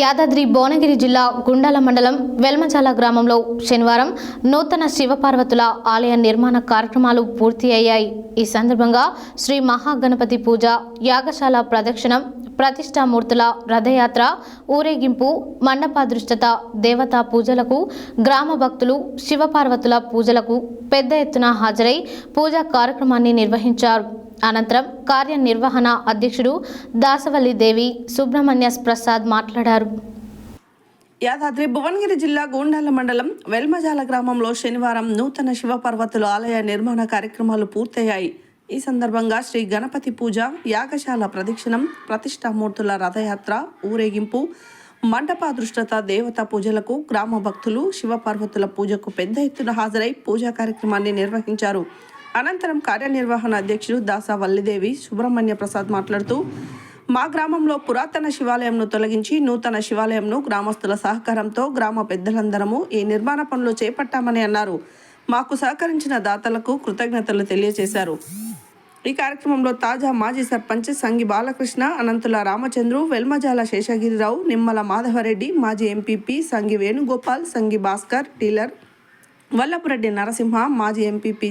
యాదాద్రి భువనగిరి జిల్లా గుండాల మండలం వెల్మజాల గ్రామంలో శనివారం నూతన శివపార్వతుల ఆలయ నిర్మాణ కార్యక్రమాలు పూర్తి అయ్యాయి. ఈ సందర్భంగా శ్రీ మహాగణపతి పూజ, యాగశాల ప్రదక్షిణం, ప్రతిష్టామూర్తుల రథయాత్ర, ఊరేగింపు, మండపాదృష్టత, దేవతా పూజలకు గ్రామ భక్తులు శివపార్వతుల పూజలకు పెద్ద ఎత్తున హాజరై పూజా కార్యక్రమాన్ని నిర్వహించారు. అనంతరం కార్యనిర్వహణ అధ్యక్షుడు దాసవల్లి దేవి సుబ్రహ్మణ్యస్ ప్రసాద్ మాట్లాడారు. యాదాద్రి భువనగిరి జిల్లా గుండాల మండలం వెల్మజాల గ్రామంలో శనివారం నూతన శివపార్వతుల ఆలయ నిర్మాణ కార్యక్రమాలు పూర్తయ్యాయి. ఈ సందర్భంగా శ్రీ గణపతి పూజ, యాగశాల ప్రదక్షిణం, ప్రతిష్టామూర్తుల రథయాత్ర, ఊరేగింపు, మండపాదృష్టత, దేవతా పూజలకు గ్రామ భక్తులు శివపార్వతుల పూజకు పెద్ద ఎత్తున హాజరై పూజా కార్యక్రమాన్ని నిర్వహించారు. అనంతరం కార్యనిర్వహణ అధ్యక్షుడు దాసా వల్లిదేవి సుబ్రహ్మణ్య ప్రసాద్ మాట్లాడుతూ, మా గ్రామంలో పురాతన శివాలయంను తొలగించి నూతన శివాలయంను గ్రామస్తుల సహకారంతో గ్రామ పెద్దలందరము ఈ నిర్మాణ పనులు చేపట్టామని అన్నారు. మాకు సహకరించిన దాతలకు కృతజ్ఞతలు తెలియజేశారు. ఈ కార్యక్రమంలో తాజా మాజీ సర్పంచ్ సంగి బాలకృష్ణ, అనంతుల రామచంద్రు, వెల్మజాల శేషగిరిరావు, నిమ్మల మాధవరెడ్డి, మాజీ ఎంపీపీ సంగి వేణుగోపాల్, సంగి భాస్కర్, డీలర్ వల్లపురెడ్డి నరసింహ, మాజీ ఎంపీపీ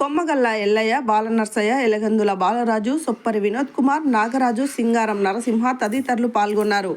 కొమ్మగల్ల ఎల్లయ్య, బాలనర్సయ్య, ఎలగందుల బాలరాజు, సొప్పరి వినోద్ కుమార్, నాగరాజు, సింగారం నరసింహ తదితరులు పాల్గొన్నారు.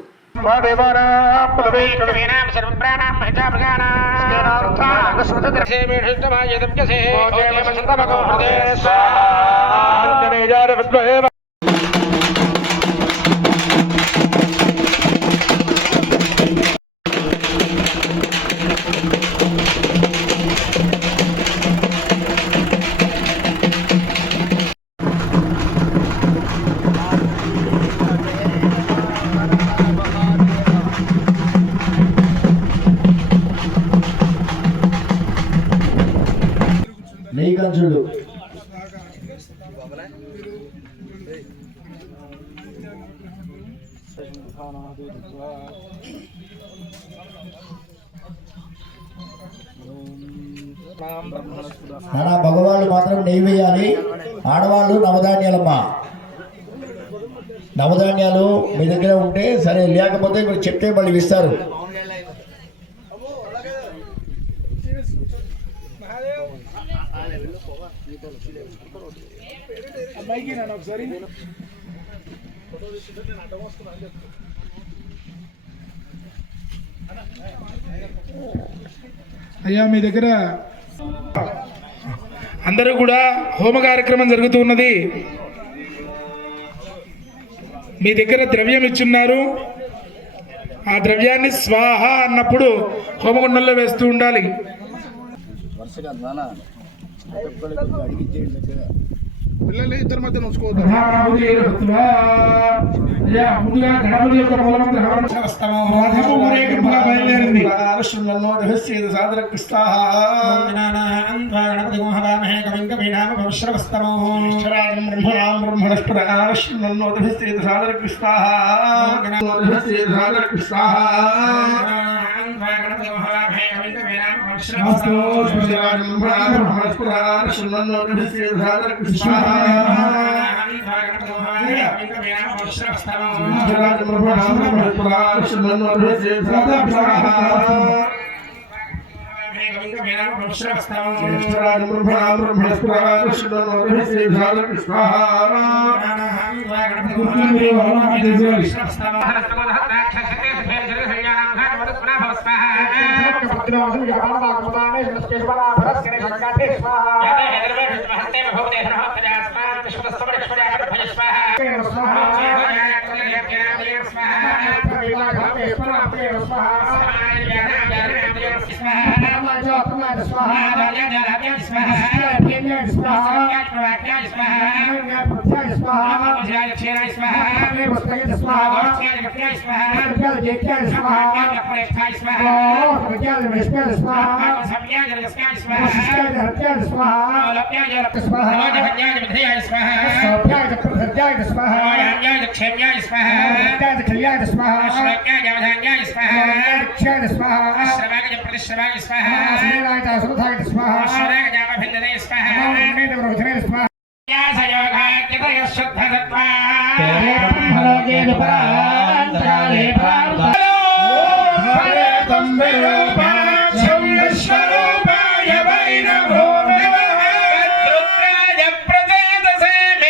నీకంచుడు మన మగవాళ్ళు మాత్రం నెయ్యి వేయాలి. ఆడవాళ్ళు నవధాన్యాలమ్మా. నవధాన్యాలు మీ దగ్గర ఉంటే సరే, లేకపోతే మీరు చెప్తే మళ్ళీ ఇస్తారు. అయ్యా, మీ దగ్గర అందరూ కూడా హోమ కార్యక్రమం జరుగుతూ ఉన్నది. మీ దగ్గర ద్రవ్యం ఇచ్చున్నారు. ఆ ద్రవ్యాన్ని స్వాహ అన్నప్పుడు హోమగుండంలో వేస్తూ ఉండాలి. పిల్లలు ఇద్దరి మధ్య ఉంచుకోవద్దు. ముందుగా గణపతి యొక్క మూలమంత్రి బయలుదేరింది. Para అందరూ